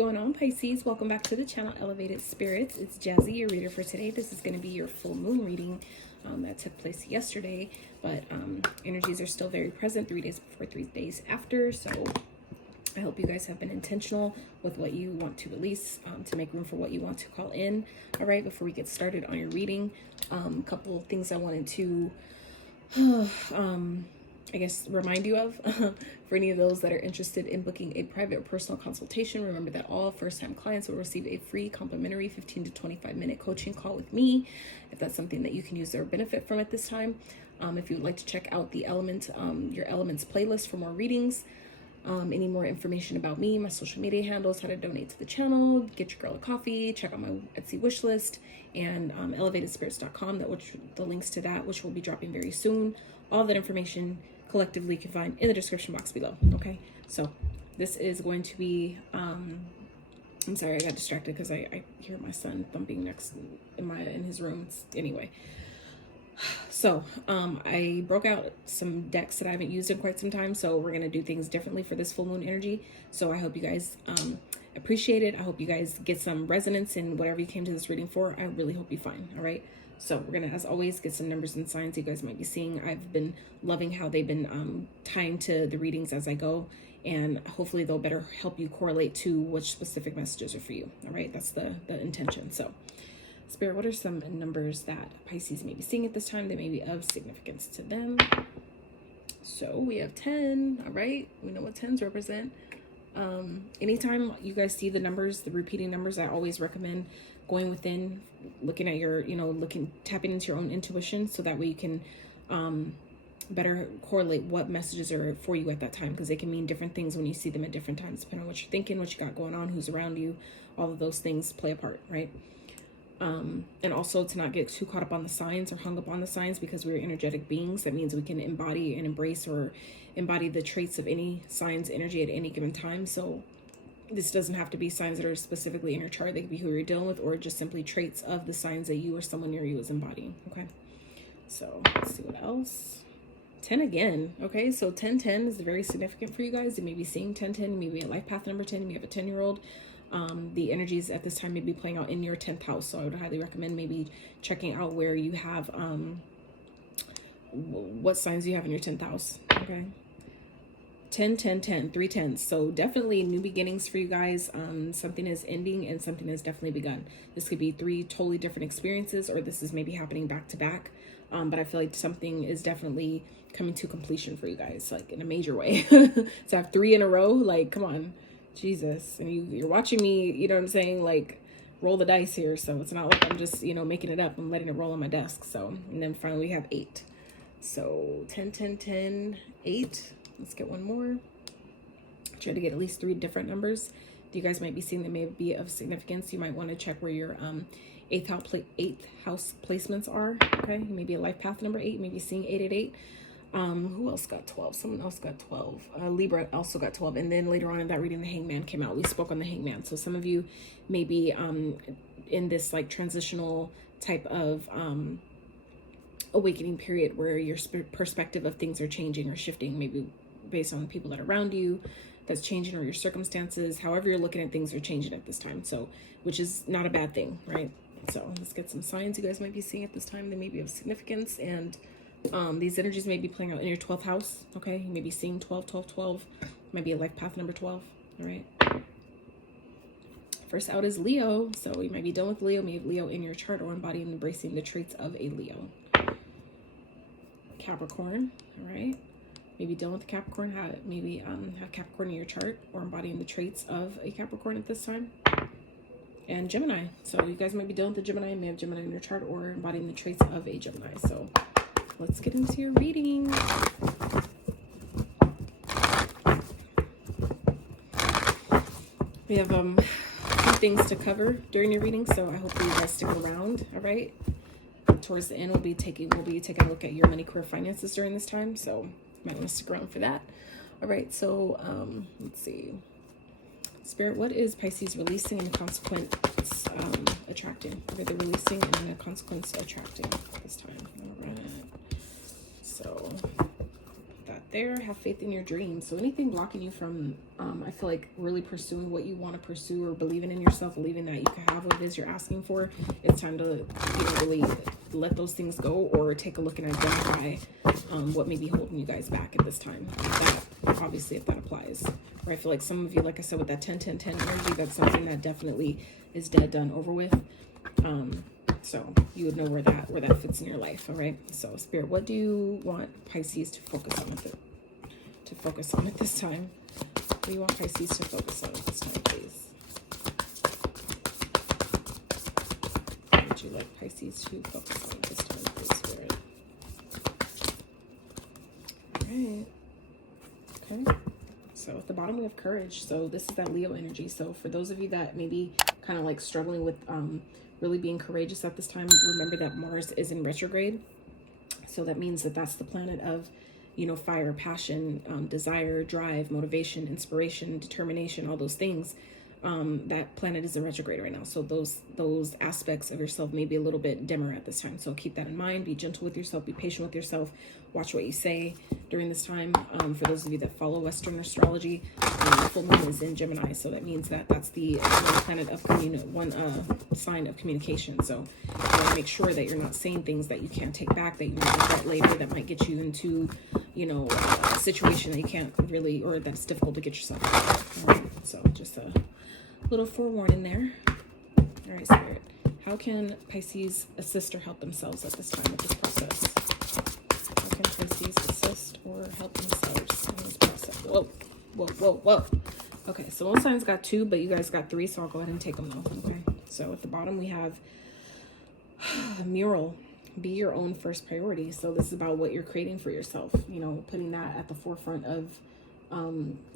going on, Pisces? Welcome back to the channel, Elevated Spirits. It's Jazzy, your reader for today. This is going to be your full moon reading that took place yesterday, but energies are still very present 3 days before, 3 days after. So I hope you guys have been intentional with what you want to release to make room for what you want to call in. All right, before we get started on your reading, a couple of things I wanted to I guess remind you of for any of those that are interested in booking a private personal consultation. Remember that all first-time clients will receive a free complimentary 15 to 25-minute coaching call with me, if that's something that you can use or benefit from at this time. If you would like to check out the your Elements playlist for more readings, any more information about me, my social media handles, how to donate to the channel, get your girl a coffee, check out my Etsy wish list, and elevatedspirits.com, the links to that, which will be dropping very soon. All that information collectively you can find in the description box below. Okay, so this is going to be I'm sorry, I got distracted because I hear my son thumping next in his room. Anyway, so I broke out some decks that I haven't used in quite some time, so we're gonna do things differently for this full moon energy. So I hope you guys appreciate it. I hope you guys get some resonance in whatever you came to this reading for. I really hope you find. All right, so we're gonna, as always, get some numbers and signs you guys might be seeing. I've been loving how they've been tying to the readings as I go, and hopefully they'll better help you correlate to which specific messages are for you. All right, that's the intention. So Spirit, what are some numbers that Pisces may be seeing at this time that may be of significance to them? So we have 10. All right, we know what 10s represent. Anytime you guys see the numbers, the repeating numbers, I always recommend going within, looking at your, tapping into your own intuition, so that way you can better correlate what messages are for you at that time, because they can mean different things when you see them at different times, depending on what you're thinking, what you got going on, who's around you. All of those things play a part, right? And also to not get too caught up on the signs or hung up on the signs, because we're energetic beings. That means we can embody and embrace or embody the traits of any sign's energy at any given time. So this doesn't have to be signs that are specifically in your chart. They could be who you're dealing with, or just simply traits of the signs that you or someone near you is embodying. Okay, so let's see what else. 10 again. Okay, so 1010 is very significant for you guys. You may be seeing 1010, maybe a life path number 10, you may have a 10-year-old. The energies at this time may be playing out in your 10th house, so I would highly recommend maybe checking out where you have what signs you have in your 10th house. Okay, 10 10 10, 3 10s. So definitely new beginnings for you guys. Something is ending and something has definitely begun. This could be 3 totally different experiences, or this is maybe happening back to back, but I feel like something is definitely coming to completion for you guys, like in a major way. To have 3 in a row, like, come on, Jesus. And you're watching me, you know what I'm saying, like, roll the dice here. So it's not like I'm just, making it up. I'm letting it roll on my desk. So, and then finally we have 8. So 10 10 10 8. Let's get one more. Try to get at least 3 different numbers that you guys might be seeing that may be of significance. You might want to check where your 8th house placements are. Okay, maybe a life path number 8, maybe seeing 888. Who else got 12? Someone else got 12. Libra also got 12. And then later on in that reading, the Hangman came out. We spoke on the Hangman. So some of you may be in this like transitional type of awakening period where your perspective of things are changing or shifting, maybe based on the people that are around you that's changing, or your circumstances. However you're looking at things are changing at this time. So, which is not a bad thing, right? So let's get some signs you guys might be seeing at this time that may be of significance. And these energies may be playing out in your 12th house. Okay, you may be seeing 12 12 12. Might be a life path number 12. All right, first out is Leo. So you might be dealing with Leo. Maybe Leo in your chart, or embodying and embracing the traits of a Leo. Capricorn. All right, maybe dealing with Capricorn. Maybe have Capricorn in your chart, or embodying the traits of a Capricorn at this time. And Gemini. So you guys might be dealing with the Gemini. You may have Gemini in your chart, or embodying the traits of a Gemini. So let's get into your reading. We have a few things to cover during your reading, so I hope you guys stick around. All right. Towards the end, we'll be taking a look at your money, career, finances during this time, so you might want to stick around for that. All right. So let's see. Spirit, what is Pisces releasing and the consequence attracting? Okay, the releasing and then the consequence attracting this time. All right. So that there. Have faith in your dreams. So anything blocking you from, I feel like, really pursuing what you want to pursue, or believing in yourself, believing that you can have what it is you're asking for, it's time to, you know, really let those things go, or take a look and identify what may be holding you guys back at this time. That, obviously, if that applies. Or I feel like some of you, like I said, with that 10-10-10 energy, that's something that definitely is dead, done, over with. So you would know where that fits in your life. All right. So Spirit, what do you want Pisces to focus on at this time? What do you want Pisces to focus on at this time, please? What would you like Pisces to focus on at this time, please, Spirit? All right. Okay. So at the bottom we have courage. So this is that Leo energy. So for those of you that maybe kind of like struggling with really being courageous at this time, remember that Mars is in retrograde. So that means that that's the planet of, you know, fire, passion, desire, drive, motivation, inspiration, determination, all those things. That planet is in retrograde right now. So those aspects of yourself may be a little bit dimmer at this time. So keep that in mind. Be gentle with yourself. Be patient with yourself. Watch what you say during this time. For those of you that follow Western astrology, the full moon is in Gemini. So that means that that's the one planet of one sign of communication. So you want to make sure that you're not saying things that you can't take back, that you might regret later, that might get you into, you know, a situation that you can't really, or that's difficult to get yourself out of. All right. So just a little forewarning there. All right, Spirit. How can Pisces assist or help themselves at this time, with this process? How can Pisces assist or help themselves in this process? Whoa, whoa, whoa, whoa. Okay, so most signs got 2, but you guys got 3, so I'll go ahead and take them though. Okay, so at the bottom we have a mural. Be your own first priority. So this is about what you're creating for yourself. You know, putting that at the forefront of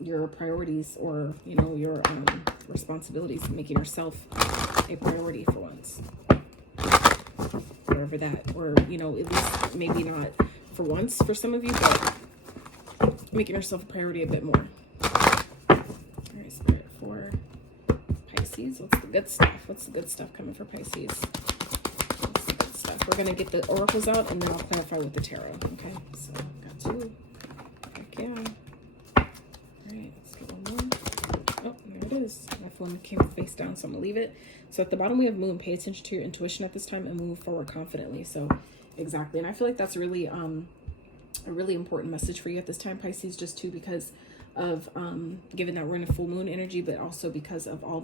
your priorities, or, you know, your responsibilities, making yourself a priority for once, wherever that, or, you know, at least maybe not for once for some of you, but making yourself a priority a bit more. All right, Spirit, for Pisces, what's the good stuff? What's the good stuff coming for Pisces? What's the good stuff? We're gonna get the oracles out, and then I'll clarify with the tarot. Okay, so got 2. Heck yeah. Alright, let's get one more. Oh, there it is. My phone came face down, so I'm gonna leave it. So at the bottom we have moon. Pay attention to your intuition at this time and move forward confidently. So exactly. And I feel like that's really a really important message for you at this time, Pisces, just too, because of given that we're in a full moon energy, but also because of all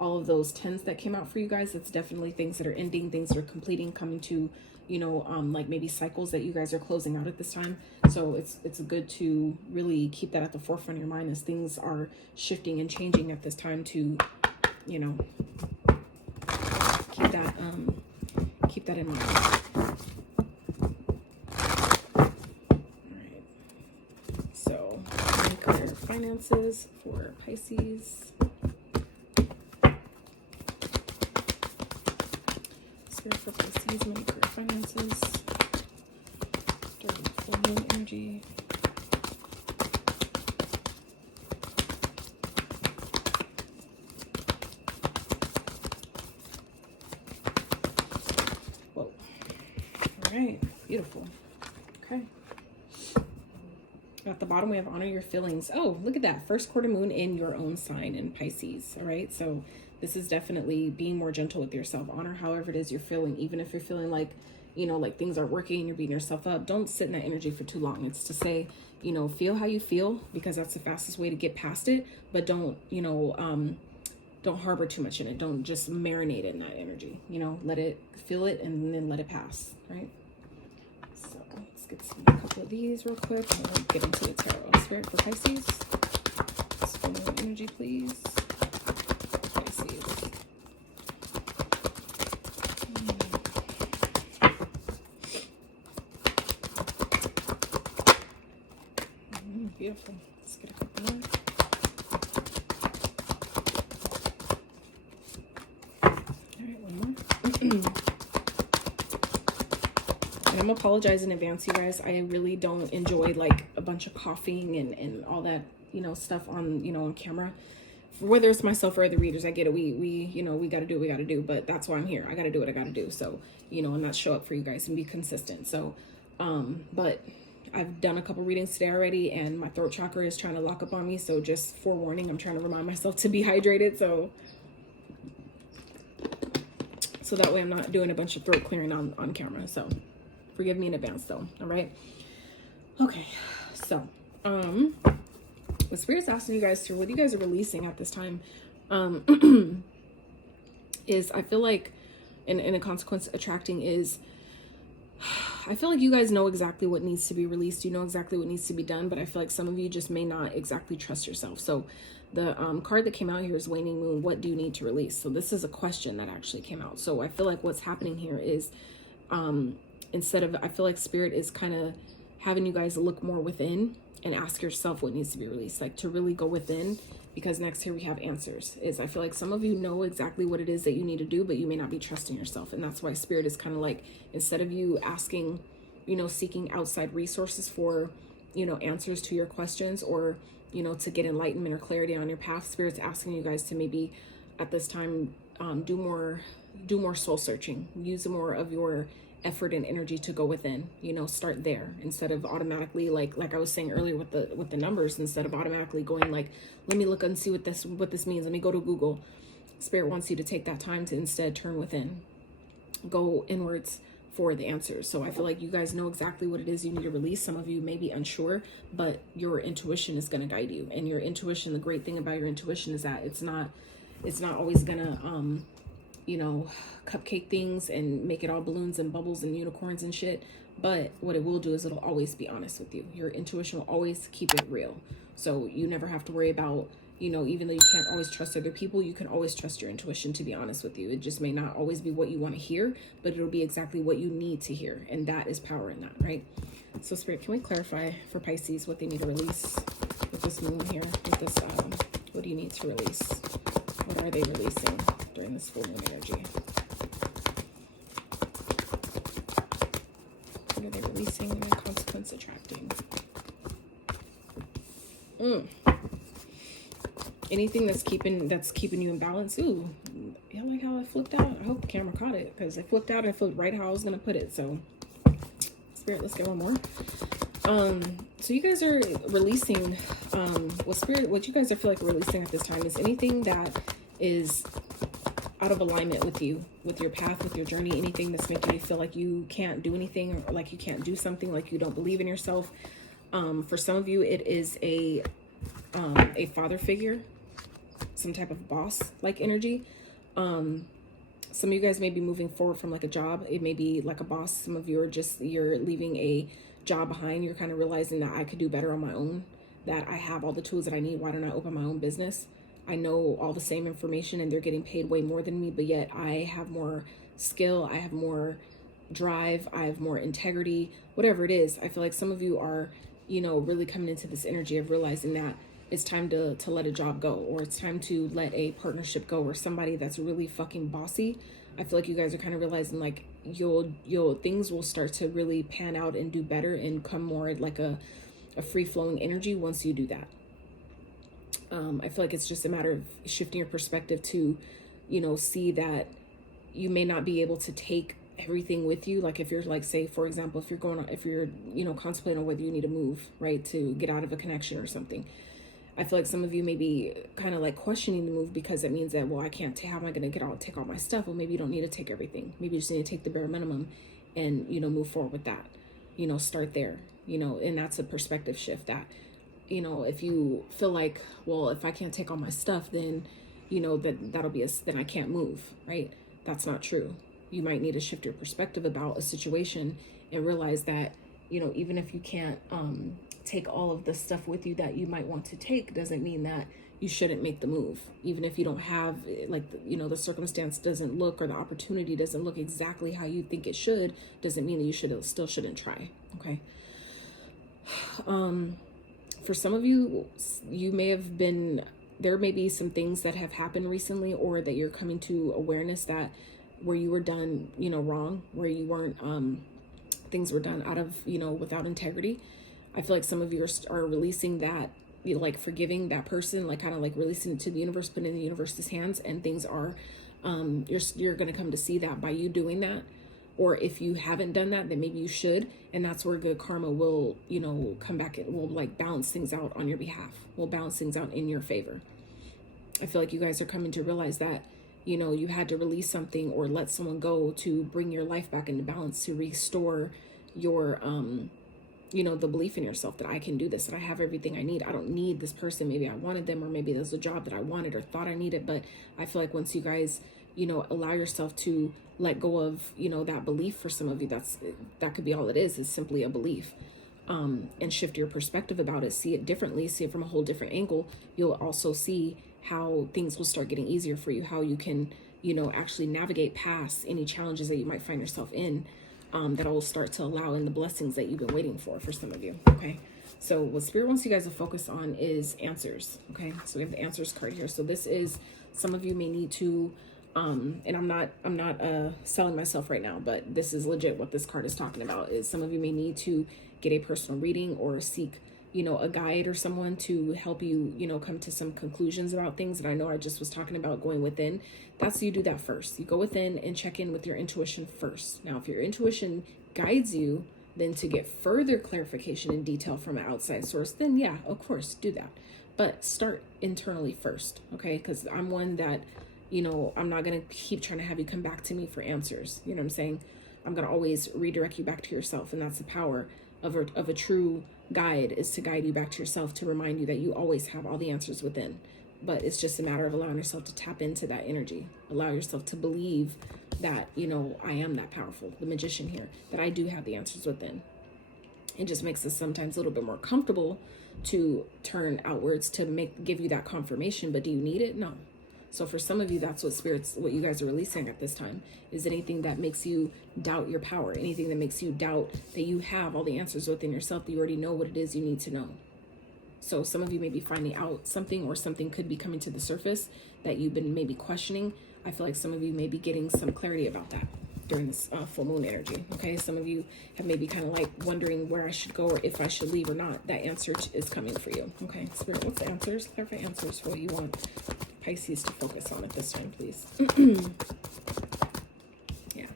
of those 10s that came out for you guys. It's definitely things that are ending, things that are completing, coming to, you know, like maybe cycles that you guys are closing out at this time. So it's good to really keep that at the forefront of your mind as things are shifting and changing at this time, to, you know, keep that in mind. All right. So money, career, finances for Pisces. Spirit for Pisces, money, career, finances during full moon energy. Whoa. All right, beautiful. Okay. At the bottom we have honor your feelings. Oh, look at that. First quarter moon in your own sign in Pisces. All right, so this is definitely being more gentle with yourself. Honor however it is you're feeling, even if you're feeling like, you know, like things aren't working and you're beating yourself up. Don't sit in that energy for too long. It's to say, you know, feel how you feel, because that's the fastest way to get past it. But don't, you know, don't harbor too much in it. Don't just marinate in that energy. You know, let it, feel it, and then let it pass, right? So let's get a couple of these real quick, and we'll get into the tarot. Spirit for Pisces. Full moon energy, please. Pisces. Beautiful. Let's get a couple more. All right, one more. And I'm apologize in advance, you guys. I really don't enjoy like a bunch of coughing and all that, you know, stuff on, you know, on camera. Whether it's myself or the readers, I get it. We you know, we got to do what we got to do, but that's why I'm here. I got to do what I got to do. So, you know, and not show up for you guys and be consistent. So, but I've done a couple readings today already, and my throat chakra is trying to lock up on me. So just forewarning, I'm trying to remind myself to be hydrated. So that way I'm not doing a bunch of throat clearing on camera. So forgive me in advance though. All right. Okay. So, the Spirit's asking you guys to, what you guys are releasing at this time, is, I feel like, in a consequence attracting is, I feel like you guys know exactly what needs to be released. You know exactly what needs to be done, but I feel like some of you just may not exactly trust yourself. So the card that came out here is Waning Moon. What do you need to release? So this is a question that actually came out. So I feel like what's happening here is, instead of, I feel like Spirit is kind of having you guys look more within and ask yourself what needs to be released, like to really go within, because next here we have answers. Is, I feel like some of you know exactly what it is that you need to do, but you may not be trusting yourself. And that's why Spirit is kind of like, instead of you asking, you know, seeking outside resources for, you know, answers to your questions, or, you know, to get enlightenment or clarity on your path, Spirit's asking you guys to maybe at this time do more soul searching, use more of your effort and energy to go within, you know, start there, instead of automatically, like I was saying earlier with the numbers, instead of automatically going like, let me look and see what this means, let me go to Google. Spirit wants you to take that time to instead turn within, go inwards for the answers. So I feel like you guys know exactly what it is you need to release. Some of you may be unsure, but your intuition is going to guide you. And your intuition, the great thing about your intuition is that it's not always gonna you know, cupcake things and make it all balloons and bubbles and unicorns and shit. But what it will do is it'll always be honest with you. Your intuition will always keep it real. So you never have to worry about, you know, even though you can't always trust other people, you can always trust your intuition to be honest with you. It just may not always be what you want to hear, but it'll be exactly what you need to hear. And that is power in that, right? So Spirit, can we clarify for Pisces what they need to release with this moon here? With this, what do you need to release? What are they releasing during this full moon energy? What are they releasing and consequence attracting? Anything that's keeping you in balance. Ooh, yeah, like how I flipped out. I hope the camera caught it, because I flipped out and I flipped right how I was gonna put it. So Spirit, let's get one more. So you guys are releasing, Spirit, what you guys are feel like releasing at this time is anything that is out of alignment with you, with your path, with your journey, anything that's making you feel like you can't do anything, or like you can't do something, like you don't believe in yourself. For some of you, it is a father figure, some type of boss like energy. Some of you guys may be moving forward from like a job. It may be like a boss. Some of you are just, you're leaving a job behind. You're kind of realizing that I could do better on my own, that I have all the tools that I need. Why don't I open my own business? I know all the same information and they're getting paid way more than me, but yet I have more skill, I have more drive, I have more integrity, whatever it is. I feel like some of you are, you know, really coming into this energy of realizing that it's time to let a job go, or it's time to let a partnership go, or somebody that's really fucking bossy. I feel like you guys are kind of realizing like things will start to really pan out and do better and come more like a free-flowing energy once you do that. I feel like it's just a matter of shifting your perspective to, you know, see that you may not be able to take everything with you. Like if you're like, say, for example, if you're, you know, contemplating on whether you need to move, right, to get out of a connection or something. I feel like some of you may be kind of like questioning the move because it means that, well, I can't, how am I going to take all my stuff? Well, maybe you don't need to take everything. Maybe you just need to take the bare minimum and, you know, move forward with that, you know, start there, you know, and that's a perspective shift that, you know, if you feel like, well, if I can't take all my stuff, then, you know, then I can't move, right? That's not true. You might need to shift your perspective about a situation and realize that, you know, even if you can't take all of the stuff with you that you might want to take, doesn't mean that you shouldn't make the move. Even if you don't have, like, you know, the circumstance doesn't look, or the opportunity doesn't look exactly how you think it should, doesn't mean that you still shouldn't try. Okay. For some of you, you may have been, there may be some things that have happened recently, or that you're coming to awareness that where you were done, you know, wrong, where you weren't, things were done out of, you know, without integrity. I feel like some of you are releasing that, you know, like forgiving that person, like kind of like releasing it to the universe, putting it in the universe's hands, and things are, you're going to come to see that by you doing that. Or if you haven't done that, then maybe you should. And that's where good karma will, you know, come back and will like balance things out on your behalf. Will balance things out in your favor. I feel like you guys are coming to realize that, you know, you had to release something or let someone go to bring your life back into balance, to restore your, you know, the belief in yourself that I can do this, that I have everything I need. I don't need this person. Maybe I wanted them, or maybe there's a job that I wanted or thought I needed. But I feel like once you guys, you know, allow yourself to let go of, you know, that belief, for some of you, that could be all it is simply a belief, and shift your perspective about it, see it differently, see it from a whole different angle. You'll also see how things will start getting easier for you, how you can, you know, actually navigate past any challenges that you might find yourself in, that will start to allow in the blessings that you've been waiting for some of you. Okay. So what Spirit wants you guys to focus on is answers. Okay. So we have the answers card here. So this is, some of you may need to, and I'm not selling myself right now, but this is legit what this card is talking about. Is some of you may need to get a personal reading or seek, you know, a guide or someone to help you, you know, come to some conclusions about things. And I know I just was talking about going within. You do that first. You go within and check in with your intuition first. Now, if your intuition guides you then to get further clarification and detail from an outside source, then yeah, of course, do that. But start internally first, okay? Because I'm one that, you know, I'm not going to keep trying to have you come back to me for answers. You know what I'm saying? I'm going to always redirect you back to yourself. And that's the power of a true guide, is to guide you back to yourself, to remind you that you always have all the answers within. But it's just a matter of allowing yourself to tap into that energy. Allow yourself to believe that, you know, I am that powerful, the magician here, that I do have the answers within. It just makes us sometimes a little bit more comfortable to turn outwards to give you that confirmation. But do you need it? No. So for some of you, that's what you guys are releasing at this time, is anything that makes you doubt your power, anything that makes you doubt that you have all the answers within yourself, that you already know what it is you need to know. So some of you may be finding out something, or something could be coming to the surface that you've been maybe questioning. I feel like some of you may be getting some clarity about that during this full moon energy. Okay, some of you have maybe kind of like wondering where I should go, or if I should leave or not. That answer is coming for you. Okay, Spirit, what's the answers? Clarify answers for what you want Pisces to focus on at this time, please. Yeah,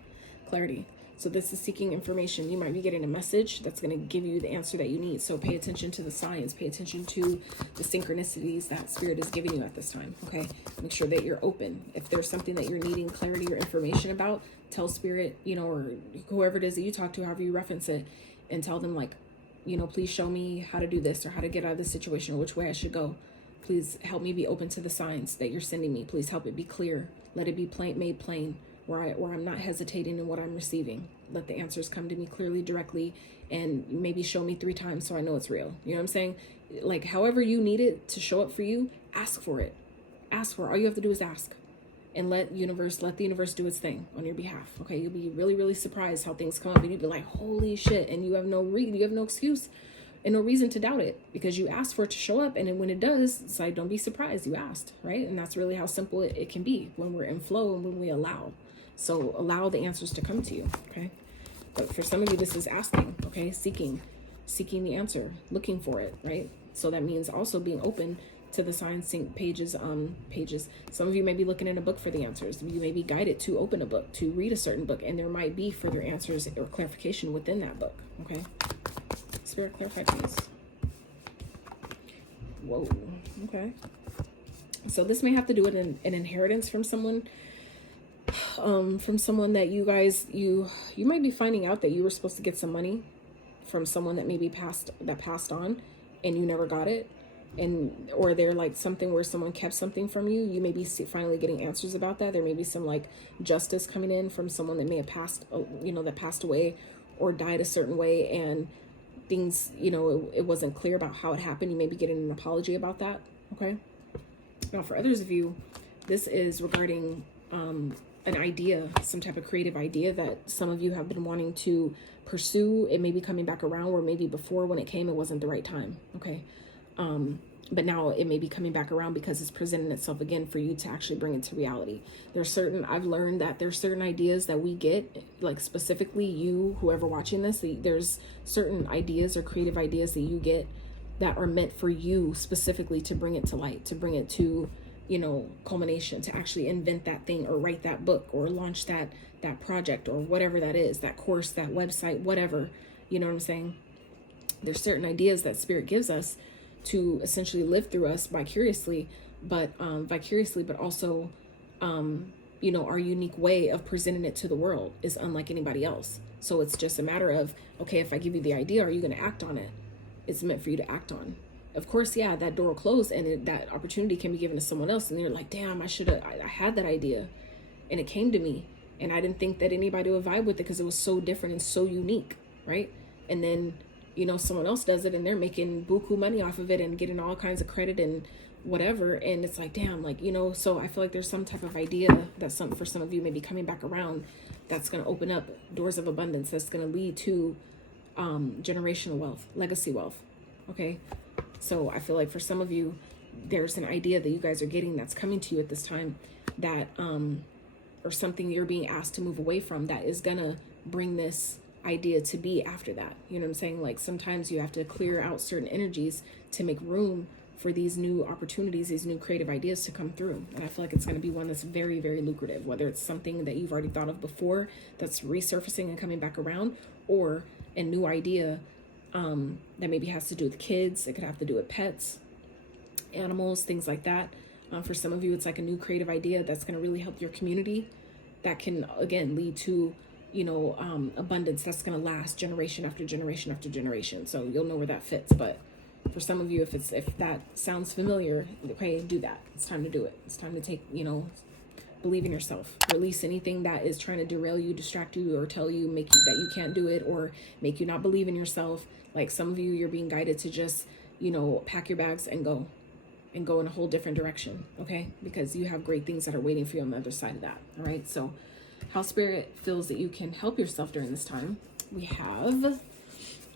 clarity. So this is seeking information. You might be getting a message that's going to give you the answer that you need. So pay attention to the signs, pay attention to the synchronicities that Spirit is giving you at this time. Okay, make sure that you're open. If there's something that you're needing clarity or information about, tell Spirit, you know, or whoever it is that you talk to, however you reference it, and tell them, like, you know, please show me how to do this, or how to get out of this situation, or which way I should go. Please help me be open to the signs that you're sending me. Please help it be clear. Let it be made plain, where I'm not hesitating in what I'm receiving. Let the answers come to me clearly, directly, and maybe show me 3 times so I know it's real. You know what I'm saying? Like, however you need it to show up for you, ask for it. Ask for it. All you have to do is ask, and let the universe do its thing on your behalf. Okay, you'll be really, really surprised how things come up, and you'll be like, holy shit, and you have no excuse and no reason to doubt it, because you asked for it to show up. And then when it does, it's like, don't be surprised, you asked, right? And that's really how simple it can be when we're in flow and when we allow. So allow the answers to come to you, okay? But for some of you, this is asking, okay? Seeking the answer, looking for it, right? So that means also being open to the signs, pages. Some of you may be looking in a book for the answers. You may be guided to open a book, to read a certain book, and there might be further answers or clarification within that book, okay? Spirit, clarify, please. Whoa, okay. So this may have to do with an inheritance from someone, that you guys, you might be finding out that you were supposed to get some money from someone that maybe passed on, and you never got it. And, or they're like something where someone kept something from you. You may be finally getting answers about that. There may be some like justice coming in from someone that may have passed away or died a certain way, and things, you know, it wasn't clear about how it happened. You may be getting an apology about that. Okay. Now for others of you, this is regarding an idea, some type of creative idea that some of you have been wanting to pursue. It may be coming back around, where maybe before, when it came, it wasn't the right time. Okay. But now it may be coming back around because it's presenting itself again for you to actually bring it to reality. I've learned that there's certain ideas that we get, like specifically you, whoever watching this, there's certain ideas or creative ideas that you get that are meant for you specifically to bring it to light, to bring it to culmination, to actually invent that thing or write that book or launch that project or whatever that is, that course, that website, whatever. You know what I'm saying? There's certain ideas that spirit gives us to essentially live through us vicariously, but also, our unique way of presenting it to the world is unlike anybody else. So it's just a matter of, okay, if I give you the idea, are you going to act on it? It's meant for you to act on. Of course, yeah, that door will close and that opportunity can be given to someone else. And you're like, damn, I had that idea and it came to me. And I didn't think that anybody would vibe with it because it was so different and so unique, right? And then, someone else does it and they're making buku money off of it and getting all kinds of credit and whatever. And it's like, damn, so I feel like there's some type of idea that for some of you may be coming back around that's going to open up doors of abundance, that's going to lead to generational wealth, legacy wealth. Okay. So I feel like for some of you, there's an idea that you guys are getting that's coming to you at this time that, or something you're being asked to move away from that is going to bring this idea to be after that. You know what I'm saying? Like sometimes you have to clear out certain energies to make room for these new opportunities, these new creative ideas to come through. And I feel like it's going to be one that's very, very lucrative, whether it's something that you've already thought of before that's resurfacing and coming back around, or a new idea that maybe has to do with kids. It could have to do with pets, animals, things like that. For some of you, it's like a new creative idea that's going to really help your community. That can, again, lead to, abundance that's going to last generation after generation after generation. So you'll know where that fits. But for some of you, if that sounds familiar, okay, do that. It's time to do it. It's time to take, believe in yourself. Release anything that is trying to derail you, distract you, or tell you, make you that you can't do it, or make you not believe in yourself. Like some of you, you're being guided to just, pack your bags and go in a whole different direction. Okay. Because you have great things that are waiting for you on the other side of that. All right. So how spirit feels that you can help yourself during this time. We have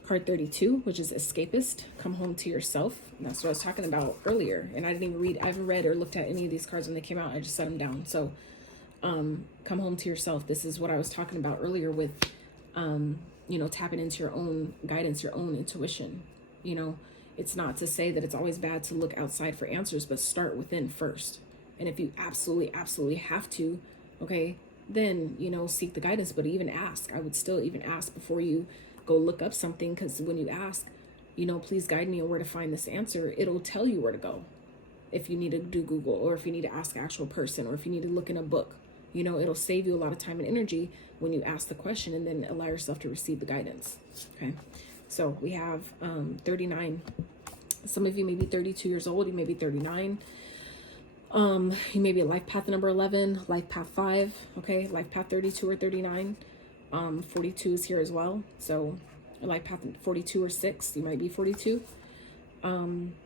card 32, which is escapist. Come home to yourself. And that's what I was talking about earlier. And I haven't read or looked at any of these cards when they came out. I just set them down. So, come home to yourself. This is what I was talking about earlier with, tapping into your own guidance, your own intuition. It's not to say that it's always bad to look outside for answers, but start within first. And if you absolutely, absolutely have to, okay, then, seek the guidance, but even ask. I would still even ask before you go look up something, because when you ask, please guide me on where to find this answer, it'll tell you where to go. If you need to do Google, or if you need to ask an actual person, or if you need to look in a book, it'll save you a lot of time and energy when you ask the question and then allow yourself to receive the guidance. Okay. So we have 39. Some of you may be 32 years old. You may be 39. You may be at life path number 11, life path 5. Okay. Life path 32 or 39. 42 is here as well. So life path 42 or 6, you might be 42.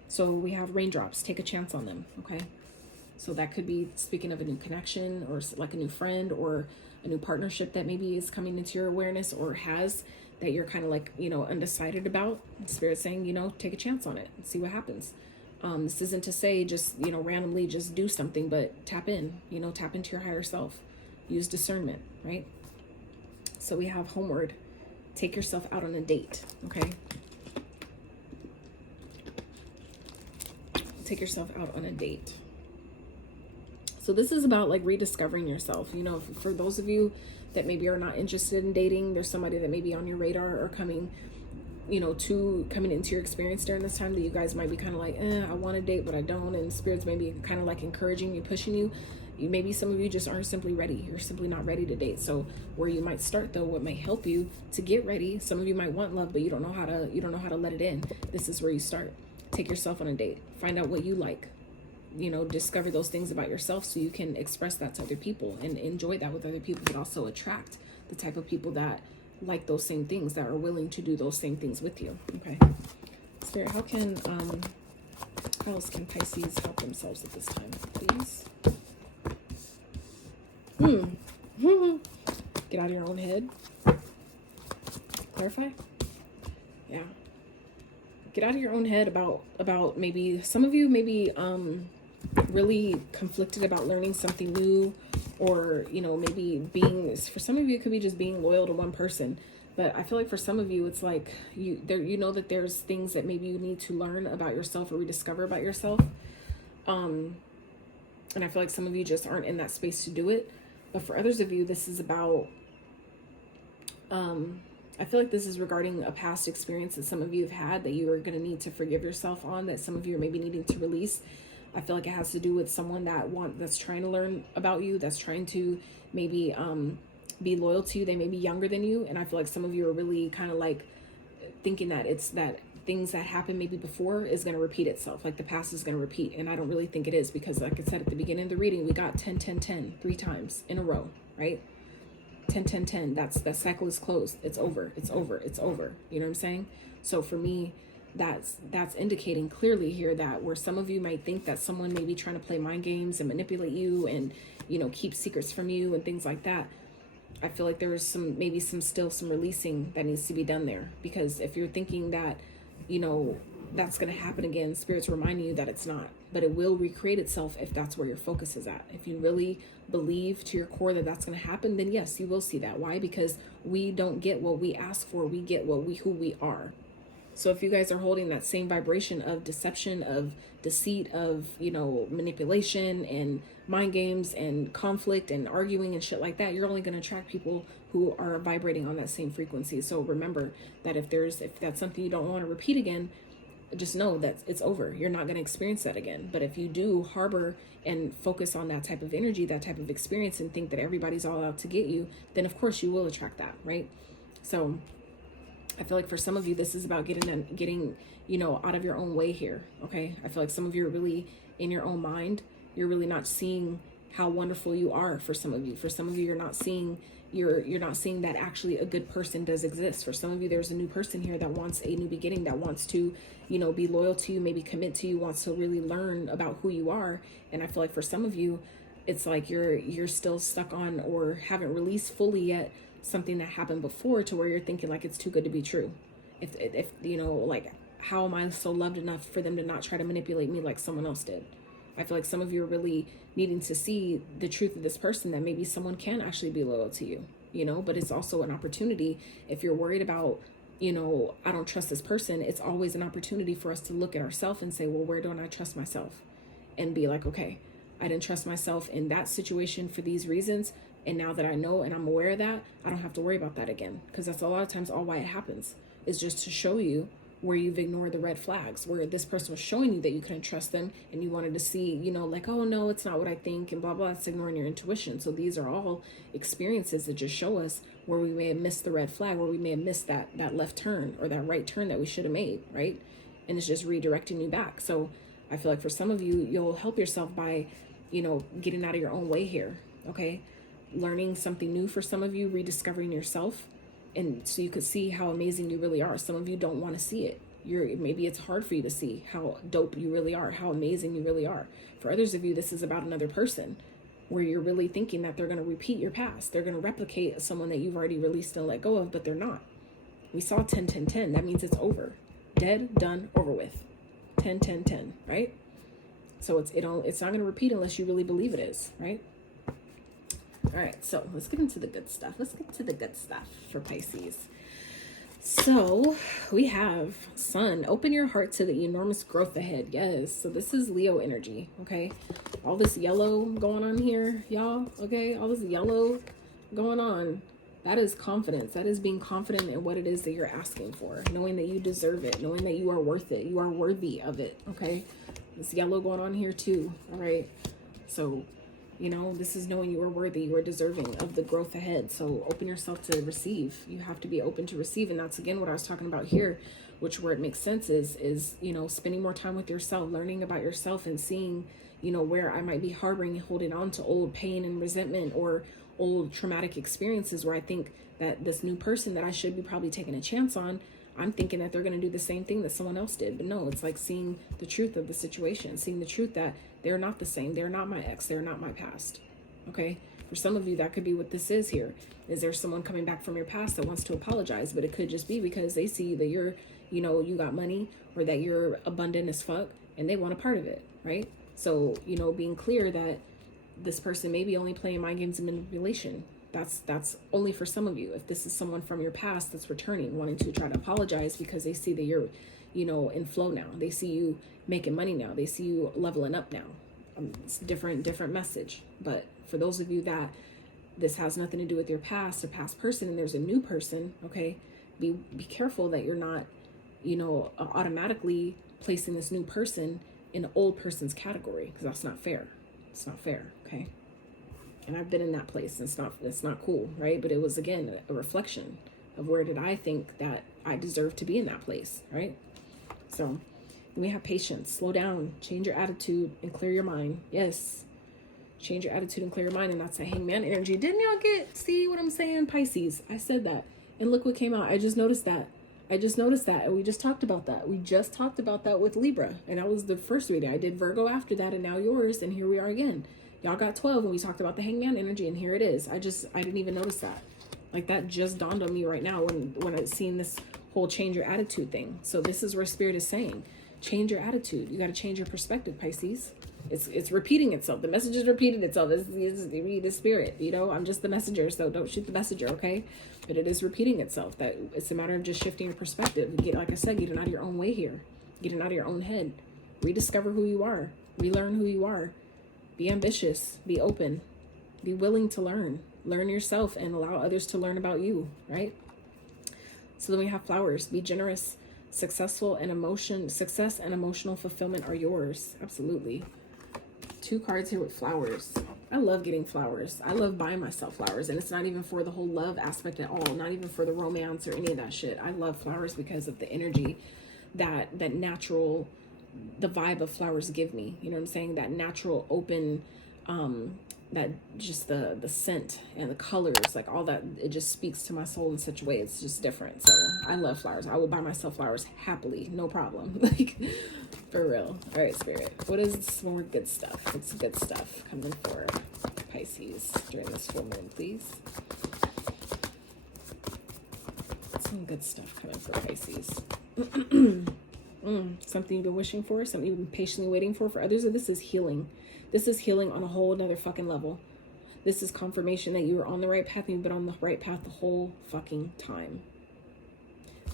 So we have raindrops. Take a chance on them. Okay. So that could be speaking of a new connection, or like a new friend, or a new partnership that maybe is coming into your awareness, or that you're kind of like, undecided about. Spirit saying, take a chance on it and see what happens. This isn't to say just, randomly just do something, but tap in, tap into your higher self, use discernment, right? So we have homeward. Take yourself out on a date. Okay. Take yourself out on a date. So this is about like rediscovering yourself. For those of you that maybe are not interested in dating, there's somebody that may be on your radar or coming into your experience during this time that you guys might be kind of like, I want to date, but I don't. And spirits may be kind of like encouraging you, pushing you. Maybe some of you just aren't simply ready. You're simply not ready to date. So where you might start though, what might help you to get ready. Some of you might want love, but you don't know how to let it in. This is where you start. Take yourself on a date. Find out what you like. Discover those things about yourself so you can express that to other people and enjoy that with other people, but also attract the type of people that like those same things, that are willing to do those same things with you. Okay. Spirit, how else can Pisces help themselves at this time, please? Get out of your own head. Clarify? Yeah. Get out of your own head about maybe some of you maybe really conflicted about learning something new, or maybe for some of you it could be just being loyal to one person. But I feel like for some of you it's like that there's things that maybe you need to learn about yourself or rediscover about yourself. And I feel like some of you just aren't in that space to do it. But for others of you, this is about, I feel like this is regarding a past experience that some of you have had that you are going to need to forgive yourself on, that some of you are maybe needing to release. I feel like it has to do with someone that's trying to learn about you, that's trying to maybe be loyal to you. They may be younger than you. And I feel like some of you are really kind of like thinking that it's that things that happened maybe before is going to repeat itself, like the past is going to repeat. And I don't really think it is, because like I said at the beginning of the reading, we got 10 10 10 3 times in a row, right? 10 10 10. That cycle is closed. It's over. It's over. It's over. You know what I'm saying? So for me, that's indicating clearly here that where some of you might think that someone may be trying to play mind games and manipulate you and, you know, keep secrets from you and things like that. I feel like there is some releasing that needs to be done there, because if you're thinking that, you know, that's going to happen again, Spirit's reminding you that it's not, but it will recreate itself if that's where your focus is at. If you really believe to your core that that's going to happen, then yes, you will see that. Why? Because we don't get what we ask for. We get who we are. So if you guys are holding that same vibration of deception, of deceit, of, you know, manipulation and mind games and conflict and arguing and shit like that, you're only going to attract people who are vibrating on that same frequency. So remember that if that's something you don't want to repeat again, just know that it's over. You're not going to experience that again. But if you do harbor and focus on that type of energy, that type of experience, and think that everybody's all out to get you, then of course you will attract that, right? So I feel like for some of you, this is about getting, you know, out of your own way here. Okay. I feel like some of you are really in your own mind. You're really not seeing how wonderful you are. For some of you, you're not seeing that actually a good person does exist. For some of you, there's a new person here that wants a new beginning, that wants to, you know, be loyal to you, maybe commit to you, wants to really learn about who you are. And I feel like for some of you, it's like you're still stuck on, or haven't released fully yet, something that happened before, to where you're thinking like it's too good to be true. If you know, like, how am I so loved enough for them to not try to manipulate me like someone else did? I feel like some of you are really needing to see the truth of this person, that maybe someone can actually be loyal to you, you know, but it's also an opportunity. If you're worried about, you know, I don't trust this person, it's always an opportunity for us to look at ourselves and say, well, where don't I trust myself? And be like, okay, I didn't trust myself in that situation for these reasons. And now that I know and I'm aware of that, I don't have to worry about that again. Because that's a lot of times all why it happens, is just to show you where you've ignored the red flags, where this person was showing you that you couldn't trust them, and you wanted to see, you know, like, oh no, it's not what I think, and blah, blah. It's ignoring your intuition. So these are all experiences that just show us where we may have missed the red flag, where we may have missed that left turn or that right turn that we should have made, right? And it's just redirecting you back. So I feel like for some of you, you'll help yourself by, you know, getting out of your own way here, okay? Learning something new for some of you, rediscovering yourself, and so you could see how amazing you really are. Some of you don't want to see it. Maybe it's hard for you to see how dope you really are, how amazing you really are. For others of you, this is about another person, where you're really thinking that they're going to repeat your past. They're going to replicate someone that you've already released and let go of, but they're not. We saw 10 10 10. That means it's over. Dead, done, over with. 10 10 10, right? So it's not going to repeat unless you really believe it is, right? All right, so let's get into the good stuff. Let's get to the good stuff for Pisces. So we have Sun. Open your heart to the enormous growth ahead. Yes, so this is Leo energy, okay? All this yellow going on here, y'all, okay? All this yellow going on. That is confidence. That is being confident in what it is that you're asking for. Knowing that you deserve it. Knowing that you are worth it. You are worthy of it, okay? This yellow going on here too, all right? So, you know, this is knowing you are worthy, you are deserving of the growth ahead. So open yourself to receive. You have to be open to receive. And that's, again, what I was talking about here, which where it makes sense is, you know, spending more time with yourself, learning about yourself, and seeing, you know, where I might be harboring, holding on to old pain and resentment, or old traumatic experiences, where I think that this new person that I should be probably taking a chance on, I'm thinking that they're going to do the same thing that someone else did. But no, it's like seeing the truth of the situation, seeing the truth that they're not the same. They're not my ex. They're not my past. Okay. For some of you, that could be what this is here. Is there someone coming back from your past that wants to apologize? But it could just be because they see that you're, you know, you got money, or that you're abundant as fuck, and they want a part of it. Right. So, you know, being clear that this person may be only playing mind games and manipulation. That's only for some of you. If this is someone from your past that's returning, wanting to try to apologize because they see that you're, you know, in flow now. They see you making money now. They see you leveling up now. It's a different message. But for those of you that this has nothing to do with your past, a past person, and there's a new person, okay, be careful that you're not, automatically placing this new person in an old person's category, because that's not fair. It's not fair, okay? And I've been in that place. It's not cool, right? But it was, again, a reflection of where did I think that I deserve to be in that place, right? So we have patience. Slow down, change your attitude, and clear your mind. Yes, change your attitude and clear your mind. And that's a hangman energy. Didn't y'all see what I'm saying, Pisces? I said that. And look what came out. I just noticed that. And we just talked about that. We just talked about that with Libra. And that was the first reading. I did Virgo after that, and now yours. And here we are again. Y'all got 12, and we talked about the hangman energy, and here it is. I didn't even notice that. Like, that just dawned on me right now when I seen this whole change your attitude thing. So this is where Spirit is saying, change your attitude. You got to change your perspective, Pisces. It's repeating itself. The message is repeating itself. This is Spirit. I'm just the messenger, so don't shoot the messenger, okay? But it is repeating itself. That it's a matter of just shifting your perspective. Like I said, getting out of your own way here. Getting out of your own head. Rediscover who you are. Relearn who you are. Be ambitious. Be open. Be willing to learn. Learn yourself and allow others to learn about you, right? So then we have flowers. Be generous. Success and emotional fulfillment are yours. Absolutely. 2 cards here with flowers. I love getting flowers. I love buying myself flowers. And it's not even for the whole love aspect at all. Not even for the romance or any of that shit. I love flowers because of the energy that natural, the vibe of flowers give me. You know what I'm saying? That natural, open, that just the scent and the colors, like all that, it just speaks to my soul in such a way. It's just different. So I love flowers. I will buy myself flowers happily, no problem. Like, for real. All right, Spirit, what is some more good stuff? What's good stuff coming for Pisces during this full moon, please? Some good stuff coming for Pisces. Something you've been wishing for, something you've been patiently waiting for others. This is healing. This is healing on a whole nother fucking level. This is confirmation that you were on the right path and you've been on the right path the whole fucking time.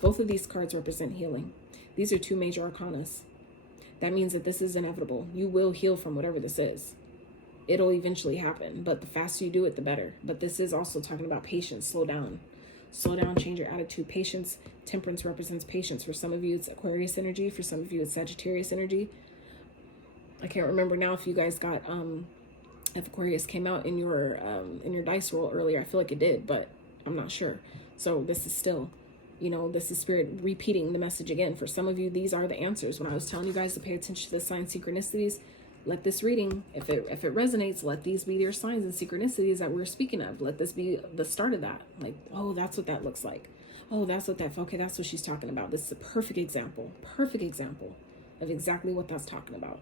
Both of these cards represent healing. These are 2 major arcanas. That means that this is inevitable. You will heal from whatever this is. It'll eventually happen, but the faster you do it, the better. But this is also talking about patience. Slow down. Slow down, change your attitude. Patience, temperance represents patience. For some of you, it's Aquarius energy. For some of you, it's Sagittarius energy. I can't remember now if you guys got, if Aquarius came out in your dice roll earlier. I feel like it did, but I'm not sure. So this is still, this is Spirit repeating the message again. For some of you, these are the answers. When I was telling you guys to pay attention to the sign synchronicities, let this reading, if it resonates, let these be your signs and synchronicities that we're speaking of. Let this be the start of that. Like, oh, that's what that looks like. Oh, that's what that, okay, that's what she's talking about. This is a perfect example of exactly what that's talking about.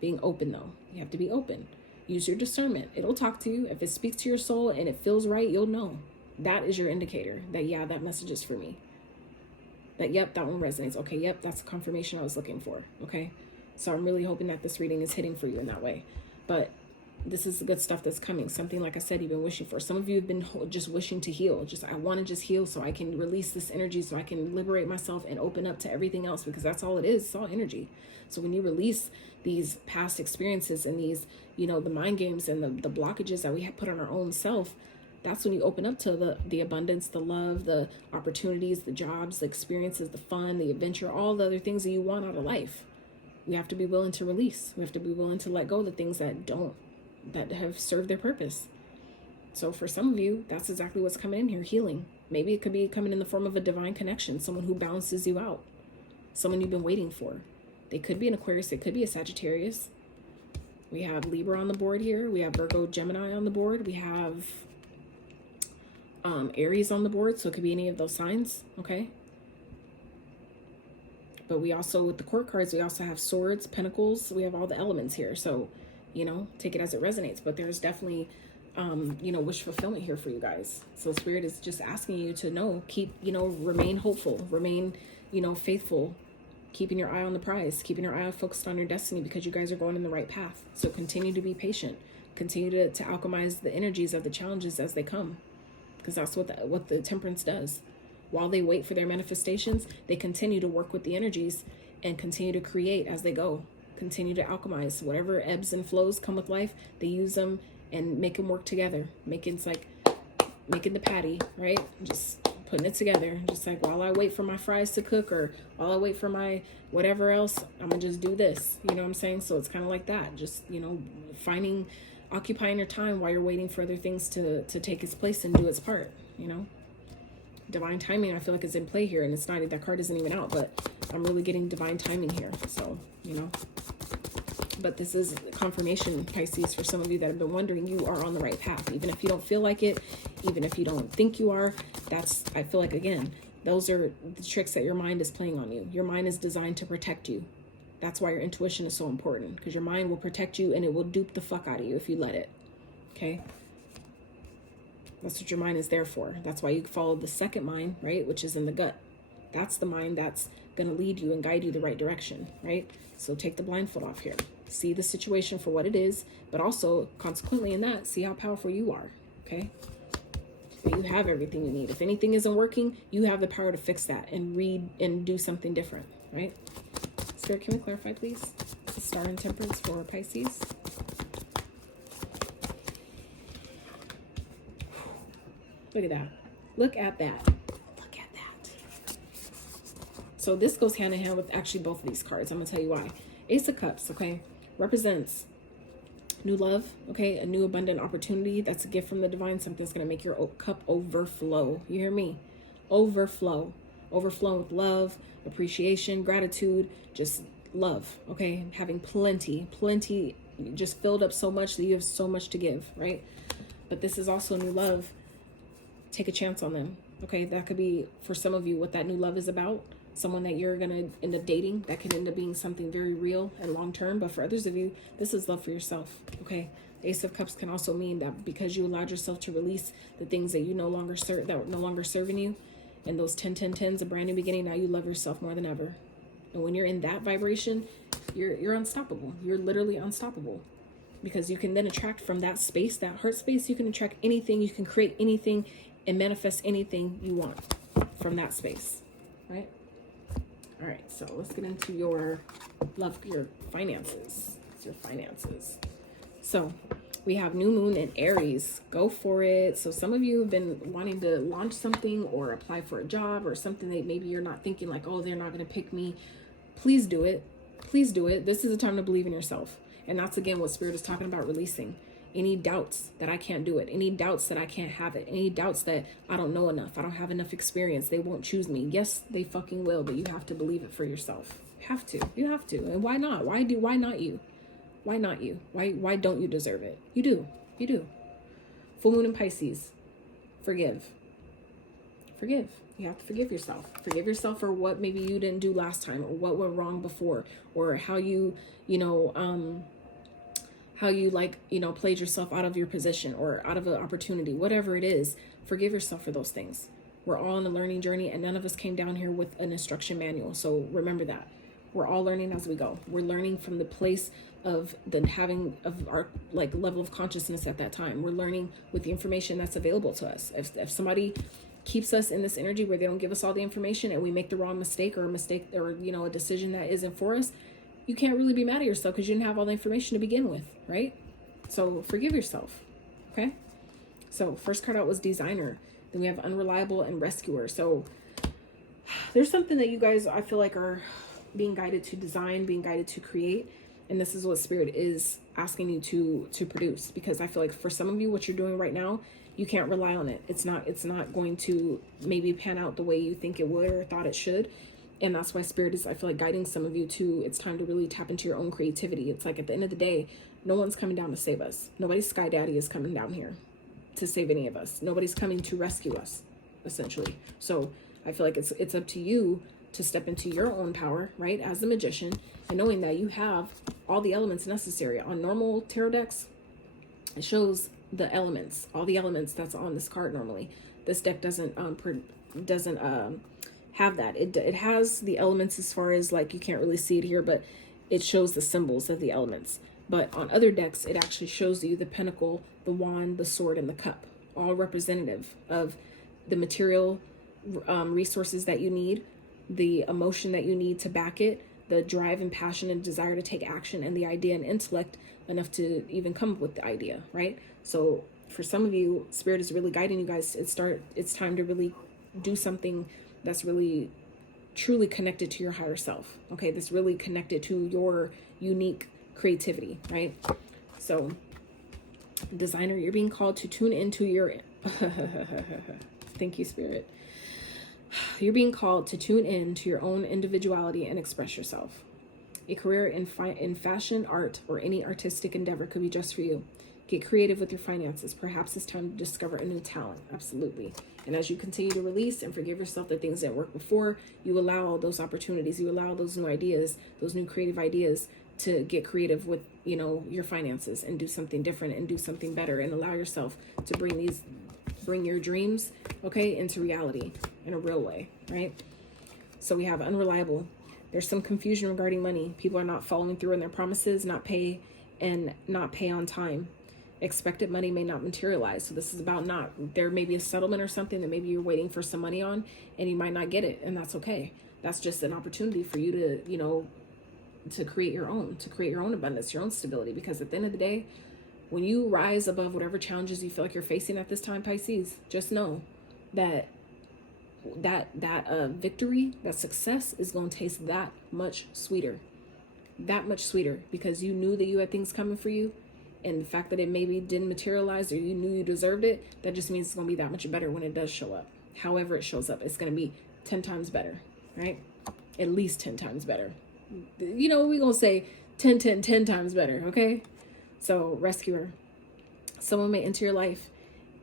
Being open, though. You have to be open. Use your discernment. It'll talk to you. If it speaks to your soul and it feels right, you'll know. That is your indicator that, yeah, that message is for me. That, yep, that one resonates. Okay, yep, that's the confirmation I was looking for. Okay? So I'm really hoping that this reading is hitting for you in that way. But this is the good stuff that's coming. Something, like I said, you've been wishing for. Some of you have been just wishing to heal. I want to just heal so I can release this energy, so I can liberate myself and open up to everything else, because that's all it is. It's all energy. So when you release these past experiences and these, the mind games and the blockages that we have put on our own self, that's when you open up to the abundance, the love, the opportunities, the jobs, the experiences, the fun, the adventure, all the other things that you want out of life. We have to be willing to release. We have to be willing to let go of the things that have served their purpose. So for some of you, that's exactly what's coming in here, healing. Maybe it could be coming in the form of a divine connection, someone who balances you out, someone you've been waiting for. They could be an Aquarius, they could be a Sagittarius. We have Libra on the board here. We have Virgo, Gemini on the board. We have Aries on the board, so it could be any of those signs, okay? But we also, with the court cards, we also have swords, pentacles. We have all the elements here. So, take it as it resonates. But there's definitely, wish fulfillment here for you guys. So Spirit is just asking you to remain hopeful, remain, faithful, keeping your eye on the prize, keeping your eye focused on your destiny, because you guys are going in the right path. So continue to be patient. Continue to alchemize the energies of the challenges as they come, because that's what the temperance does. While they wait for their manifestations, they continue to work with the energies and continue to create as they go. Continue to alchemize. Whatever ebbs and flows come with life, they use them and make them work together. It's like making the patty, right? Just putting it together. Just like while I wait for my fries to cook, or while I wait for my whatever else, I'm gonna just do this. You know what I'm saying? So it's kind of like that. Just, you know, occupying your time while you're waiting for other things to take its place and do its part, you know? Divine timing, I feel like, is in play here, and it's not, that card isn't even out, but I'm really getting divine timing here. So, you know, but this is confirmation, Pisces, for some of you that have been wondering. You are on the right path, even if you don't feel like it, even if you don't think you are. That's, I feel like, again, those are the tricks that your mind is playing on you. Your mind is designed to protect you. That's why your intuition is so important, because your mind will protect you and it will dupe the fuck out of you if you let it. Okay? That's what your mind is there for. That's why you follow the second mind, right? Which is in the gut. That's the mind that's going to lead you and guide you the right direction, right? So take the blindfold off here. See the situation for what it is, but also, consequently in that, see how powerful you are, okay? You have everything you need. If anything isn't working, you have the power to fix that and read and do something different, right? Spirit, can we clarify, please? The Star and Temperance for Pisces. Look at that. Look at that. Look at that. So this goes hand in hand with actually both of these cards. I'm going to tell you why. Ace of Cups, okay, represents new love, okay, a new abundant opportunity. That's a gift from the divine, something that's going to make your cup overflow. You hear me? Overflow. Overflow with love, appreciation, gratitude, just love, okay? Having plenty, just filled up so much that you have so much to give, right? But this is also new love. Take a chance on them, okay? That could be, for some of you, what that new love is about. Someone that you're going to end up dating. That could end up being something very real and long-term. But for others of you, this is love for yourself, okay? The Ace of Cups can also mean that because you allowed yourself to release the things that you no longer serve, that were no longer serving you, and those 10-10-10s, a brand new beginning, now you love yourself more than ever. And when you're in that vibration, you're unstoppable. You're literally unstoppable. Because you can then attract from that space, that heart space, you can attract anything, you can create anything and manifest anything you want from that space, right? All right, so let's get into your love, your finances. It's your finances. So we have new moon in Aries. Go for it. So some of you have been wanting to launch something or apply for a job or something that maybe you're not thinking like, oh, they're not going to pick me. Please do it. Please do it. This is a time to believe in yourself. And that's, again, what Spirit is talking about, releasing. Any doubts that I can't do it, any doubts that I can't have it, any doubts that I don't know enough, I don't have enough experience, they won't choose me. Yes, they fucking will, but you have to believe it for yourself. You have to. You have to. And why not? Why not you? Why not you? Why don't you deserve it? You do. You do. Full moon in Pisces. Forgive. Forgive. You have to forgive yourself. Forgive yourself for what maybe you didn't do last time, or what went wrong before, or how you played yourself out of your position or out of an opportunity, whatever it is. Forgive yourself for those things. We're all on a learning journey, and none of us came down here with an instruction manual. So remember that. We're all learning as we go. We're learning from the place of our level of consciousness at that time. We're learning with the information that's available to us. If somebody keeps us in this energy where they don't give us all the information and we make the wrong mistake or a decision that isn't for us, you can't really be mad at yourself because you didn't have all the information to begin with, right? So forgive yourself, okay? So first card out was Designer. Then we have Unreliable and Rescuer. So there's something that you guys, I feel like, are being guided to design, being guided to create. And this is what Spirit is asking you to produce. Because I feel like for some of you, what you're doing right now, you can't rely on it. It's not going to maybe pan out the way you think it would or thought it should. And that's why Spirit is, I feel like, guiding some of you to, it's time to really tap into your own creativity. It's like at the end of the day, no one's coming down to save us. Nobody's Sky Daddy is coming down here to save any of us. Nobody's coming to rescue us, essentially. So I feel like it's up to you to step into your own power, right, as the magician, and knowing that you have all the elements necessary. On normal tarot decks, it shows the elements, all the elements that's on this card normally. This deck doesn't have that. It has the elements as far as, like, you can't really see it here, but it shows the symbols of the elements. But on other decks, it actually shows you the pentacle, the wand, the sword, and the cup, all representative of the material resources that you need, the emotion that you need to back it, the drive and passion and desire to take action, and the idea and intellect enough to even come up with the idea, right? So for some of you, Spirit is really guiding you guys. It's time to really do something that's really truly connected to your higher self. Okay, that's really connected to your unique creativity, right? So designer, you're being called to tune into your thank you, Spirit. You're being called to tune in to your own individuality and express yourself. A career in fashion, art, or any artistic endeavor could be just for you. Get creative with your finances. Perhaps it's time to discover a new talent. Absolutely. And as you continue to release and forgive yourself the things that worked before, you allow those opportunities, you allow those new ideas, those new creative ideas to get creative with, you know, your finances and do something different and do something better, and allow yourself to bring your dreams, okay, into reality in a real way, right? So we have unreliable. There's some confusion regarding money. People are not following through on their promises, not pay on time. Expected money may not materialize. So this is about there may be a settlement or something that maybe you're waiting for some money on, and you might not get it, and that's okay. That's just an opportunity for you to, you know, to create your own abundance, your own stability. Because at the end of the day, when you rise above whatever challenges you feel like you're facing at this time, Pisces, just know that victory, that success is going to taste that much sweeter, because you knew that you had things coming for you. And the fact that it maybe didn't materialize, or you knew you deserved it, that just means it's going to be that much better when it does show up. However it shows up, it's going to be 10 times better, right? At least 10 times better. You know, we're going to say 10 times better, okay? So, rescuer. Someone may enter your life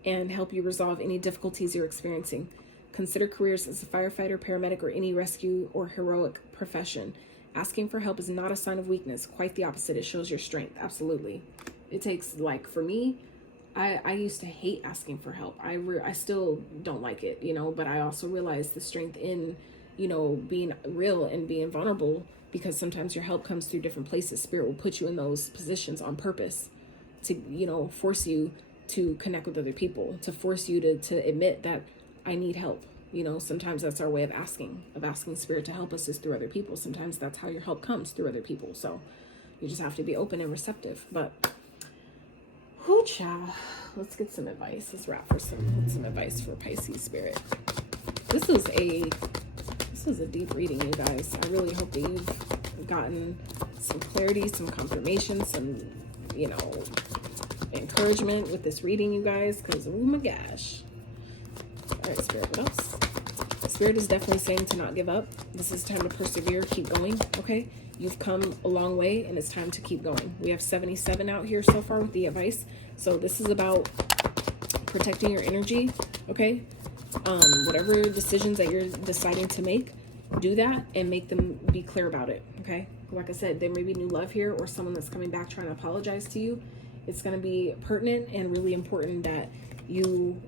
and help you resolve any difficulties you're experiencing. Consider careers as a firefighter, paramedic, or any rescue or heroic profession. Asking for help is not a sign of weakness. Quite the opposite. It shows your strength. Absolutely. It takes, like, for me, I used to hate asking for help. I still don't like it, you know, but I also realize the strength in, you know, being real and being vulnerable, because sometimes your help comes through different places. Spirit will put you in those positions on purpose to, you know, force you to connect with other people, to force you to admit that I need help. You know, sometimes that's our way of asking Spirit to help us is through other people. Sometimes that's how your help comes, through other people. So you just have to be open and receptive. But whoo, child, let's get some advice. Let's wrap for some advice for Pisces Spirit. This was a deep reading, you guys. I really hope that you've gotten some clarity, some confirmation, some, you know, encouragement with this reading, you guys, because oh my gosh. All right, Spirit, what else? Spirit is definitely saying to not give up. This is time to persevere, keep going, okay? You've come a long way, and it's time to keep going. We have 77 out here so far with the advice. So this is about protecting your energy, okay? Whatever decisions that you're deciding to make, do that and make them be clear about it, okay? Like I said, there may be new love here, or someone that's coming back trying to apologize to you. It's going to be pertinent and really important that you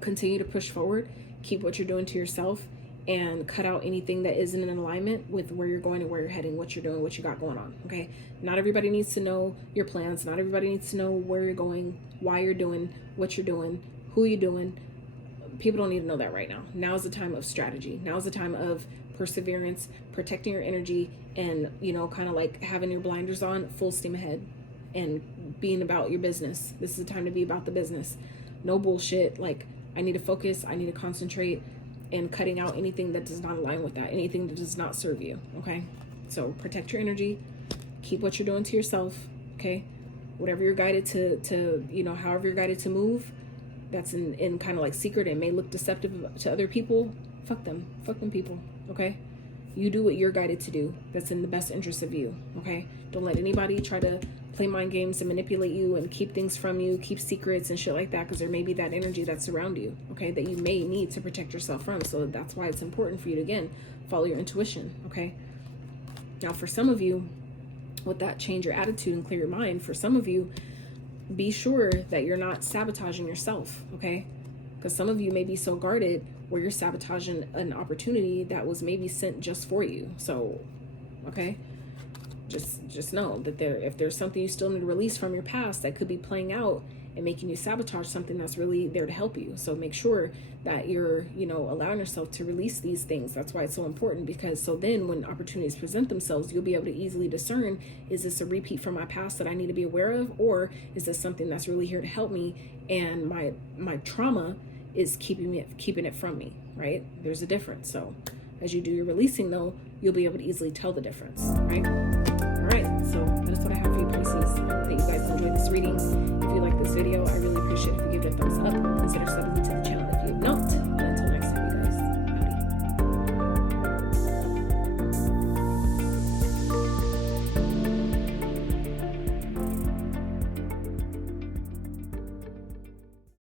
continue to push forward, keep what you're doing to yourself, and cut out anything that isn't in alignment with where you're going and where you're heading, what you're doing, what you got going on, okay? Not everybody needs to know your plans. Not everybody needs to know where you're going, why you're doing what you're doing, who you're doing. People don't need to know that right now. Now is the time of strategy. Now is the time of perseverance, protecting your energy, and, you know, kind of like having your blinders on, full steam ahead, and being about your business. This is the time to be about the business. No bullshit. Like, I need to focus. I need to concentrate, and cutting out anything that does not align with that, anything that does not serve you, okay? So protect your energy, keep what you're doing to yourself, okay? Whatever you're guided to you know, however you're guided to move, that's in kind of like secret and may look deceptive to other people, fuck them people, okay? You do what you're guided to do. That's in the best interest of you, okay? Don't let anybody try to play mind games and manipulate you and keep things from you, keep secrets and shit like that, because there may be that energy that's around you, okay, that you may need to protect yourself from. So that's why it's important for you to, again, follow your intuition, okay? Now, for some of you, with that, change your attitude and clear your mind. For some of you, be sure that you're not sabotaging yourself, okay? Because some of you may be so guarded where you're sabotaging an opportunity that was maybe sent just for you. So, okay? just know that if there's something you still need to release from your past that could be playing out and making you sabotage something that's really there to help you. So make sure that you're, allowing yourself to release these things. That's why it's so important, because so then when opportunities present themselves, you'll be able to easily discern, is this a repeat from my past that I need to be aware of, or is this something that's really here to help me, and my trauma is keeping it from me, right? There's a difference. So as you do your releasing, though, you'll be able to easily tell the difference, right? All right, so that is what I have for you, Pisces. I hope that you guys enjoyed this reading. If you like this video, I really appreciate it if you give it a thumbs up. Consider subbing to the channel if you have not.